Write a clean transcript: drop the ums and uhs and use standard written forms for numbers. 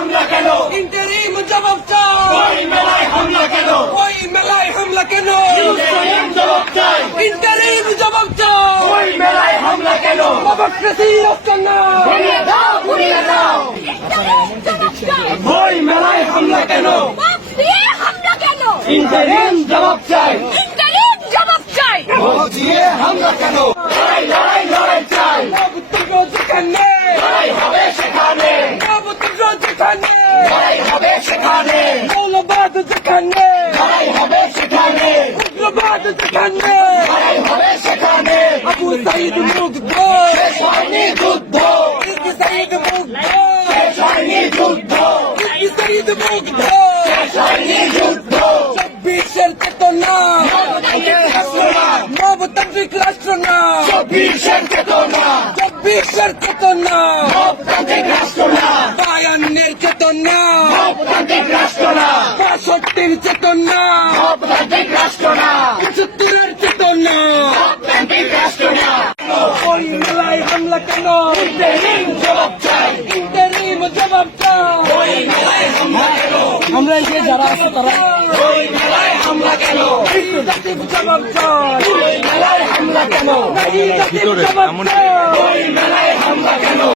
হামলা কেন? ইন্টারিম জবাব চাই। ওই মেলায় হামলা কেন? ওই মেলায় হামলা কেন? ইন্টারিম জবাব চাই। ইন্টারিম জবাব চাই। ওই মেলায় হামলা কেন? ডেমোক্রেসি রক্ষা না। ঘুরিয়ে দাও, ঘুরিয়ে দাও। ওই মেলায় হামলা কেন? হামলা কেন? ইন্টারিম জবাব চাই। ইন্টারিম জবাব চাই। ভোট দিয়ে হামলা কেন? লড়াই লড়াই লড়াই চাই। নবুদ্র যেখানে, লড়াই হবে সেখানে, নবুদ্র যেখানে, লড়াই হবে সেখানে, মৌলবাদ যেখানে, লড়াই হবে সেখানে, উগ্রবাদ যেখানে, লড়াই হবে সেখানে। আবু সাইদ মুগ্ধ, শেষ হয়নি যুদ্ধ, ইকি সাইদ মুগ্ধ, শেষ হয়নি যুদ্ধ, ইকি সাইদ মুগ্ধ। শেষ হয়নি যুদ্ধ। 24-এর চেতনা, নবতান্ত্রিক রাষ্ট্র না, নবতান্ত্রিক রাষ্ট্র না। 24-এর চেতনা, 24-এর চেতনা, নবতান্ত্রিক রাষ্ট্র না, 52-এর চেতনা, নবতান্ত্রিক রাষ্ট্র না, 65-এর চেতনা, নবতান্ত্রিক রাষ্ট্র না, 75-এর চেতনা। নবতান্ত্রিক রাষ্ট্র না। ওই মেলায় হামলা কেন? ইন্টারিম জবাব চাই। ইন্টারিম জবাব চাই। ওই মেলায় হামলা কেন? আমরা এই যে যারা আছে তারা ওই মেলায় হামলা কেন? জাতির জবাব চাই। ওই মেলায় হামলা কেন? জাতির জবাব চাই। ওই মেলায় হামলা কেন?